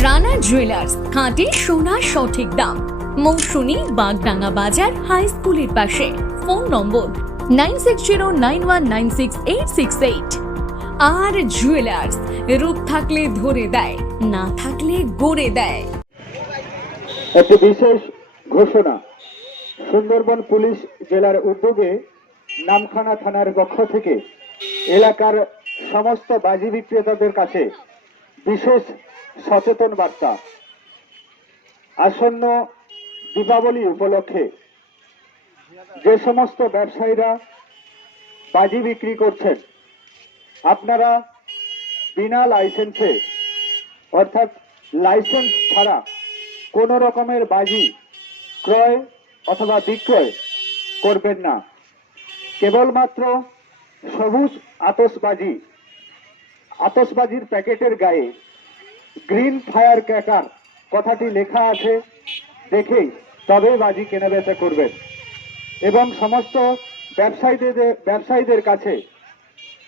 Rana jewellers খাঁটি সোনার সঠিক দাম। মৌসুমী বাগডাঙ্গা বাজার হাই স্কুলের পাশে। Phone number nine six zero nine one nine six eight six eight আর জুয়েলার্স রূপ থাকলে ধরে দেয়, না থাকলে গড়ে দেয়। একটি বিশেষ ঘোষণা, সুন্দরবন পুলিশ জেলার উদ্যোগে নামখানা থানার পক্ষ থেকে এলাকার সমস্ত বাজি বিক্রেতাদের কাছে বিশেষ সচেতন বার্তা। আসন্ন দীপাবলি উপলক্ষে যে সমস্ত ব্যবসায়ীরা বাজি বিক্রি করছেন, আপনারা বিনা লাইসেন্সে, অর্থাৎ লাইসেন্স ছাড়া কোন রকমের বাজি ক্রয় অথবা বিক্রয় করবেন না। কেবলমাত্র সবুজ আতসবাজি আতসবাজির প্যাকেটের গায়ে গ্রিন ফায়ার ক্র্যাকার। কথাটি লেখা আছে দেখেই তবেই বাজি কেনাবেচা করবেন। এবং সমস্ত ব্যবসায়ীদের ব্যবসায়ীদের কাছে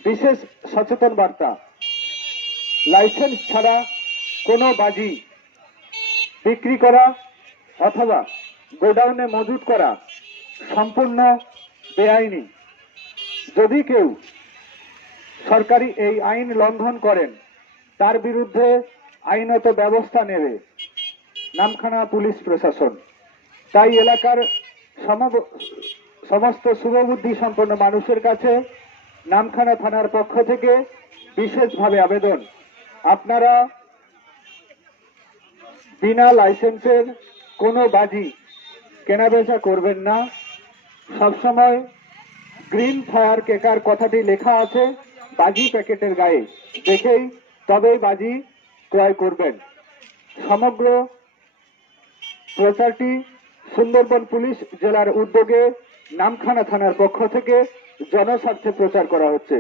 বিশেষ সচেতন বার্তা। লাইসেন্স ছাড়া কোনো বাজি বিক্রি করা অথবা গোডাউনে মজুত করা সম্পূর্ণ বেআইনি। যদি কেউ সরকারি এই আইন লঙ্ঘন করেন, তার বিরুদ্ধে আইনত ব্যবস্থা নেবে। নামখানা পুলিশ প্রশাসন। তাই এলাকার সমস্ত শুভবুদ্ধি সম্পন্ন মানুষের কাছে নামখানা থানার পক্ষ থেকে বিশেষভাবে আবেদন। আপনারা বিনা লাইসেন্সের কোনো বাজি কেনাবেচা করবেন না। সবসময় গ্রিন ফায়ার কেকার কথাটি লেখা আছে। বাজি প্যাকেটের গায়ে। দেখেই তবেই বাজি ক্রয় করবেন। সমগ্র প্রচারটি সুন্দরবন পুলিশ জেলার উদ্যোগে নামখানা থানার পক্ষ থেকে জনস্বার্থে প্রচার করা হচ্ছে।